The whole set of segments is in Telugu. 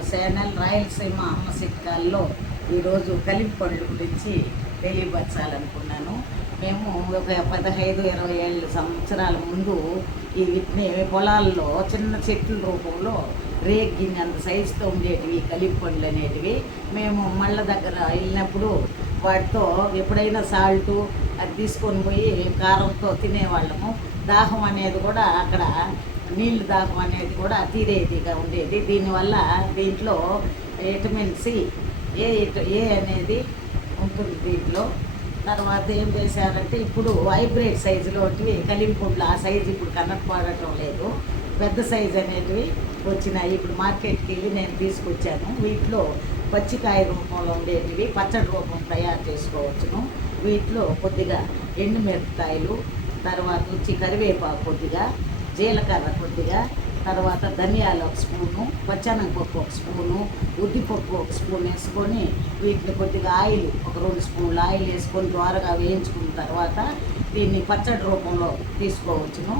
అవర్ ఛానల్ రాయలసీమ అమ్మ చిట్కాల్లో ఈరోజు కలిపి పండ్ల గురించి తెలియపరచాలనుకున్నాను. మేము ఒక 15-20 సంవత్సరాల ముందు ఈ వీటిని పొలాల్లో చిన్న చెట్ల రూపంలో రేగినంత సైజుతో ఉండేటివి కలిపి పండ్లు అనేటివి. మేము మళ్ళ దగ్గర వెళ్ళినప్పుడు వాటితో ఎప్పుడైనా సాల్టు అది తీసుకొని పోయి కారంతో తినేవాళ్ళము. దాహం అనేది కూడా అక్కడ నీళ్ళు దాహం అనేది కూడా తీరేదిగా ఉండేది. దీనివల్ల దీంట్లో విటమిన్ సి ఏ అనేది ఉంటుంది దీంట్లో. తర్వాత ఏం చేశారంటే ఇప్పుడు హైబ్రిడ్ సైజులో కలింపుండ్లు ఆ సైజు ఇప్పుడు కనపడటం లేదు. పెద్ద సైజు అనేటివి వచ్చినాయి. ఇప్పుడు మార్కెట్కి వెళ్ళి నేను తీసుకొచ్చాను. వీటిలో పచ్చికాయ రూపంలో ఉండేటివి పచ్చడి రూపం తయారు చేసుకోవచ్చును. వీటిలో కొద్దిగా ఎండుమిరపకాయలు, తర్వాత వచ్చి కరివేపాకు కొద్దిగా, జీలకర్ర కొద్దిగా, తర్వాత ధనియాలు 1 స్పూను, పచ్చెనగపప్పు 1 స్పూను, ఉద్దిపప్పు 1 స్పూన్ వేసుకొని వీటిని కొద్దిగా ఆయిల్ ఒక 2 స్పూన్లు ఆయిల్ వేసుకొని ద్వారగా వేయించుకున్న తర్వాత దీన్ని పచ్చడి రూపంలో తీసుకోవచ్చును.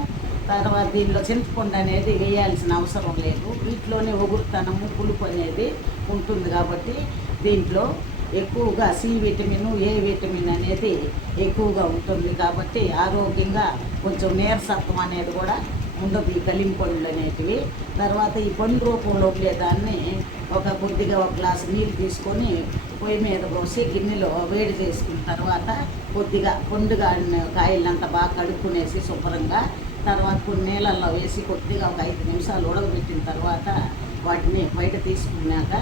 తర్వాత దీనిలో చింతపండు అనేది వేయాల్సిన అవసరం లేదు. వీటిలోనే ఒగురుతనము పులుపు అనేది ఉంటుంది కాబట్టి దీంట్లో ఎక్కువగా సి విటమిన్, ఏ విటమిన్ అనేది ఎక్కువగా ఉంటుంది కాబట్టి ఆరోగ్యంగా కొంచెం నీరసత్వం అనేది కూడా ఉండదు ఈ కలింపండ్లు అనేటివి. తర్వాత ఈ పండు రూపంలో ఉండేదాన్ని కొద్దిగా 1 గ్లాసు నీళ్ళు తీసుకొని పొయ్యి మీద పోసి గిన్నెలో వేడి చేసుకున్న తర్వాత కొద్దిగా పండుగా కాయలంతా బాగా కడుక్కునేసి శుభ్రంగా తర్వాత కొన్ని నీళ్ళల్లో వేసి కొద్దిగా ఒక 5 నిమిషాలు ఉడకబెట్టిన తర్వాత వాటిని బయట తీసుకున్నాక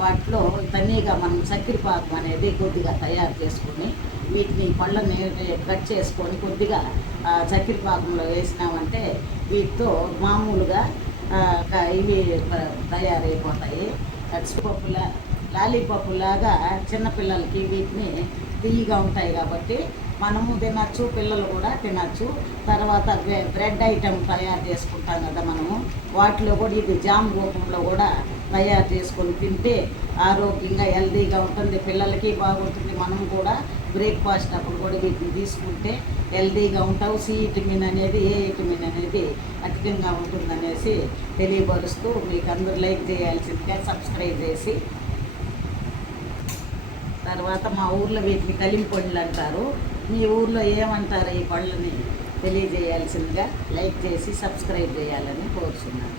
వాటిలో తనీగా మనం చక్కెర పాకం అనేది కొద్దిగా తయారు చేసుకొని వీటిని పళ్ళని కట్ చేసుకొని కొద్దిగా చక్కెర పాకంలో వేసినామంటే వీటితో మామూలుగా ఇవి తయారైపోతాయి. లాలీపప్పులాగా చిన్నపిల్లలకి వీటిని తీయగా ఉంటాయి కాబట్టి మనము తినచ్చు, పిల్లలు కూడా తినచ్చు. తర్వాత బ్రెడ్ ఐటెం తయారు చేసుకుంటాం కదా మనము, వాటిలో కూడా ఇది జామ్ రూపంలో కూడా తయారు చేసుకొని తింటే ఆరోగ్యంగా హెల్తీగా ఉంటుంది. పిల్లలకి బాగుంటుంది. మనం కూడా బ్రేక్ఫాస్ట్ అప్పుడు కూడా వీటిని తీసుకుంటే హెల్తీగా ఉంటావు. సి విటమిన్ అనేది, ఏ విటమిన్ అనేది అధికంగా ఉంటుందనేసి తెలియపరుస్తూ మీకు అందరూ లైక్ చేయాల్సిందిగా సబ్స్క్రైబ్ చేసి, తర్వాత మా ఊర్లో వీటిని కలింపండ్లు అంటారు. మీ ఊర్లో ఏమంటారు ఈ పళ్ళని తెలియజేయాల్సిందిగా లైక్ చేసి సబ్స్క్రైబ్ చేయాలని కోరుతున్నాను.